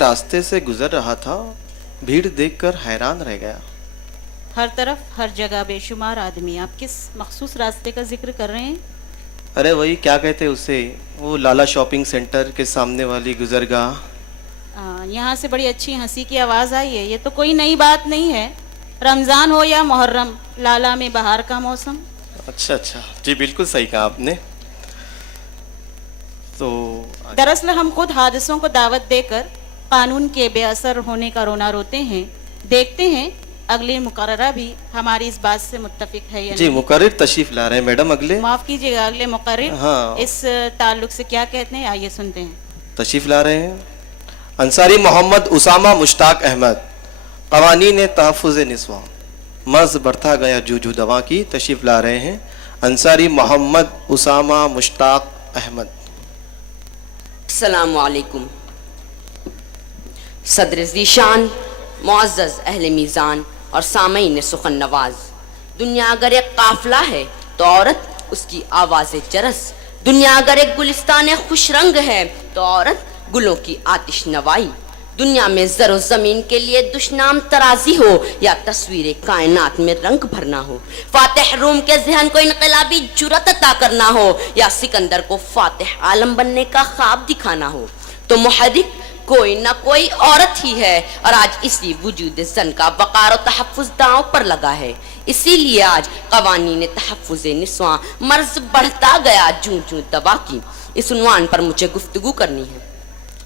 راستے سے گزر رہا تھا بھیڑ دیکھ کر حیران رہ گیا۔ ہر طرف ہر جگہ بے شمار آدمی۔ آپ کس مخصوص راستے کا ذکر کر رہے ہیں؟ ارے وہی کیا کہتے اسے، وہ لالا شاپنگ سینٹر کے سامنے والی گزرگاہ۔ یہاں سے بڑی اچھی ہنسی کی آواز آئی ہے۔ یہ تو کوئی نئی بات نہیں ہے، رمضان ہو یا محرم، لالا میں بہار کا موسم۔ اچھا جی بالکل صحیح کہا آپ نے۔ تو دراصل ہم خود حادثوں کو دعوت دے کر قانون کے بے اثر ہونے کا رونا روتے ہیں۔ دیکھتے ہیں اگلی مقررہ بھی ہماری اس بات سے متفق ہے یا جی نہیں۔ مقرر تشریف لا رہے ہیں میڈم اگلے۔ معاف کیجیے گا، اگلے مقرر ہاں اس تعلق سے کیا کہتے ہیں، آئیے سنتے ہیں۔ تشریف لا رہے ہیں انصاری محمد اسامہ مشتاق احمد، قوانین تحفظ نسواں، مرض بڑھتا گیا جوجو دوا کی۔ تشریف لا رہے ہیں انصاری محمد اسامہ مشتاق احمد۔ السلام علیکم۔ صدر ذیشان، معزز اہل میزان اور سامعین سخن نواز، دنیا اگر ایک قافلہ ہے تو عورت اس کی آواز جرس، دنیا اگر ایک گلستان خوش رنگ ہے تو عورت گلوں کی آتش نوائی، دنیا میں زر و زمین کے لیے دشنام ترازی ہو یا تصویر کائنات میں رنگ بھرنا ہو، فاتح روم کے ذہن کو انقلابی جرأت عطا کرنا ہو یا سکندر کو فاتح عالم بننے کا خواب دکھانا ہو، تو محرک کوئی نہ کوئی عورت ہی ہے، اور آج اسی وجود زن کا وقار و تحفظ داؤں پر لگا ہے۔ اسی لیے آج قوانین تحفظ نسواں، مرض بڑھتا گیا جوں جوں دوا کی، اس عنوان پر مجھے گفتگو کرنی ہے۔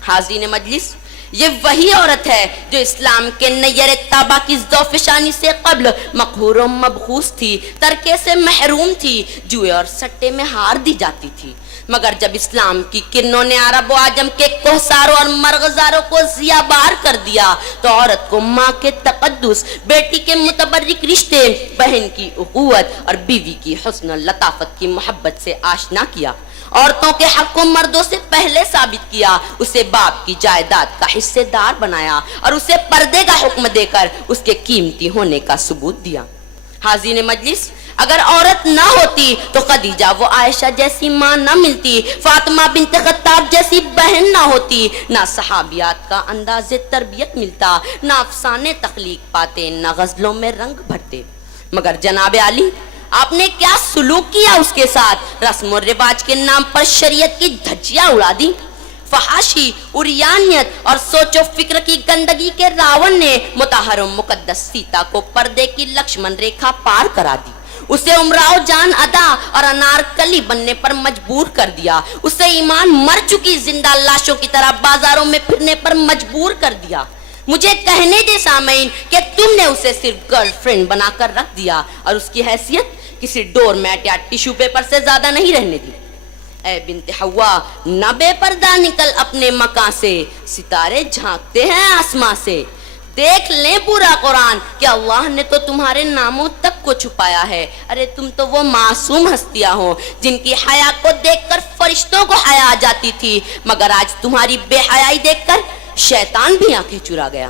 حاضرین مجلس، یہ وہی عورت ہے جو اسلام کے نیر تابہ کی ذوفشانی سے قبل مقہور و مبخوس تھی، ترکے سے محروم تھی، جوئے اور سٹے میں ہار دی جاتی تھی، مگر جب اسلام کی کرنوں نے عرب و عجم کے کوہساروں اور مرغزاروں کو ضیابار کر دیا تو عورت کو ماں کے تقدس، بیٹی کے متبرک رشتے، بہن کی اخوت اور بیوی کی حسن و لطافت کی محبت سے آشنا کیا، عورتوں کے حق کو مردوں سے پہلے ثابت کیا، اسے باپ کی جائیداد کا حصے دار بنایا اور اسے پردے کا حکم دے کر اس کے قیمتی ہونے کا ثبوت دیا۔ حاضرین مجلس، اگر عورت نہ ہوتی تو خدیجہ و عائشہ جیسی ماں نہ ملتی، فاطمہ بنت خطاب جیسی بہن نہ ہوتی، نہ صحابیات کا انداز تربیت ملتا، نہ افسانے تخلیق پاتے، نہ غزلوں میں رنگ بھرتے، مگر جناب علی آپ نے کیا سلوک کیا اس کے ساتھ؟ رسم و رواج کے نام پر شریعت کی دھجیاں اڑا دی، فحاشی، عریانیت اور سوچ و فکر کی گندگی کے راون نے مطہر و مقدس سیتا کو پردے کی لکشمن ریکھا پار کرا دی، اسے امراؤ جان ادا اور انارکلی بننے پر مجبور کر دیا، اسے ایمان مر چکی زندہ لاشوں کی طرح بازاروں میں پھرنے پر مجبور کر دیا۔ مجھے کہنے دے سامعین کہ تم نے اسے صرف گرل فرینڈ بنا کر رکھ دیا اور اس کی حیثیت کسی ڈور میٹ یا ٹیشو پیپر سے زیادہ نہیں رہنے دی۔ اے بنت حوا، نہ بے پردہ نکل اپنے مکان سے، ستارے جھانکتے ہیں آسمان سے، دیکھ لیں پورا قرآن کہ اللہ نے تو تمہارے ناموں تک کو چھپایا ہے۔ ارے تم تو وہ معصوم ہستیاں ہو جن کی حیا کو دیکھ کر فرشتوں کو حیا آ جاتی تھی، مگر آج تمہاری بے حیائی دیکھ کر شیطان بھی آنکھیں چرا گیا۔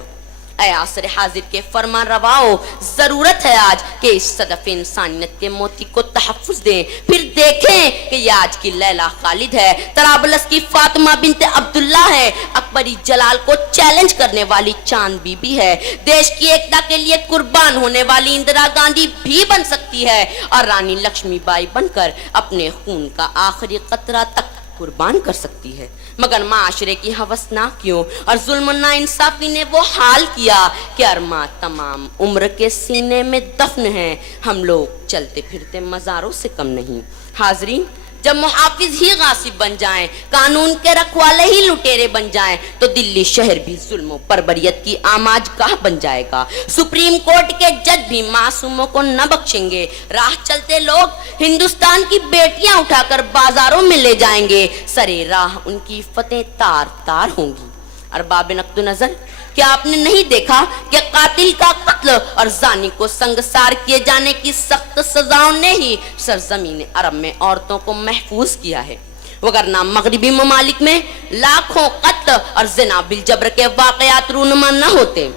اے عصر حاضر کے فرمان رواؤ، ضرورت ہے آج کہ اس صدف انسانیت کے موتی کو تحفظ دیں، پھر دیکھیں کہ یہ آج کی لیلا خالد ہے، طرابلس کی فاطمہ بنت عبداللہ ہے، اکبری جلال کو چیلنج کرنے والی چاند بی بی ہے، دیش کی ایکتا کے لیے قربان ہونے والی اندرا گاندھی بھی بن سکتی ہے، اور رانی لکشمی بائی بن کر اپنے خون کا آخری قطرہ تک قربان کر سکتی ہے، مگر معاشرے کی ہوسناکیوں اور ظلم و ناانصافی نے وہ حال کیا کہ ارماں تمام عمر کے سینے میں دفن ہیں، ہم لوگ چلتے پھرتے مزاروں سے کم نہیں۔ حاضرین، جب محافظ ہی غاصب بن جائیں، قانون کے رکھوالے ہی لٹیرے بن جائیں تو دلی شہر بھی ظلم و بربریت کی آماج گاہ بن جائے گا، سپریم کورٹ کے جج بھی معصوموں کو نہ بخشیں گے، راہ چلتے لوگ ہندوستان کی بیٹیاں اٹھا کر بازاروں میں لے جائیں گے، سرے راہ ان کی فتح تار تار ہوں گی۔ ارباب نقد و نظر، کیا آپ نے نہیں دیکھا کہ قاتل کا قتل اور زانی کو سنگسار کیے جانے کی سخت سزاؤں نے ہی سرزمین عرب میں عورتوں کو محفوظ کیا ہے، وگرنہ مغربی ممالک میں لاکھوں قتل اور زنا بالجبر کے واقعات رونما نہ ہوتے۔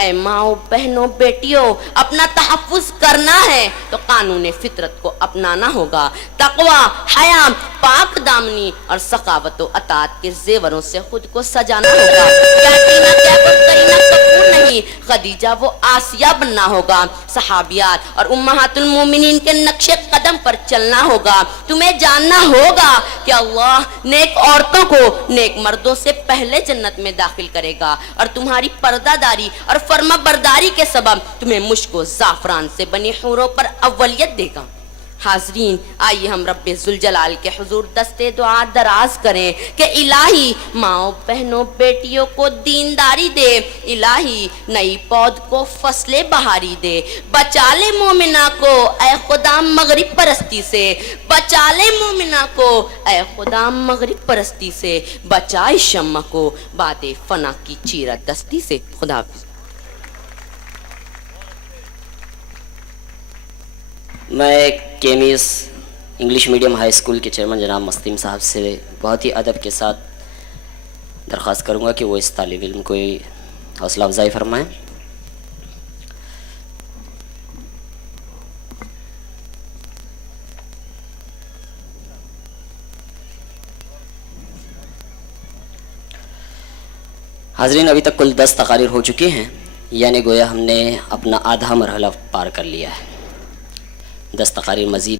اے ماؤں بہنوں بیٹیوں اپنا تحفظ کرنا ہے تو قانون فطرت کو اپنانا ہوگا. تقوی، حیا، پاک دامنی اور سخاوت و اطاعت کے زیوروں سے خود کو سجانا ہوگا. کیٹرینا کیف اور کرینہ کپور نہیں، خدیجہ وہ آسیہ بننا ہوگا. صحابیات اور امہات المومنین کے نقش قدم پر چلنا ہوگا. تمہیں جاننا ہوگا کہ اللہ نیک عورتوں کو نیک مردوں سے پہلے جنت میں داخل کرے گا اور تمہاری پردہ داری اور فرما برداری کے سبب تمہیں مشک و زعفران سے بنی حوروں پر اولیت دے گا. حاضرین، آئیے ہم رب ذوالجلال کے حضور دستے دعا دراز کریں کہ الہی ماؤں بہنوں بیٹیوں کو دینداری دے، الہی نئی پود کو فصل بہاری دے. بچا لے مومنہ کو اے خدا مغرب پرستی سے، بچا لے مومنہ کو اے خدا مغرب پرستی سے، بچائے شمع کو بعد فنا کی چیرہ دستی سے. خدا حافظ. میں کیمیس انگلش میڈیم ہائی اسکول کے چیئرمین جناب مستیم صاحب سے بہت ہی ادب کے ساتھ درخواست کروں گا کہ وہ اس طالب علم کو حوصلہ افزائی فرمائیں. حاضرین، ابھی تک کل 10 تقاریر ہو چکی ہیں، یعنی گویا ہم نے اپنا آدھا مرحلہ پار کر لیا ہے. 10 تقاریر مزید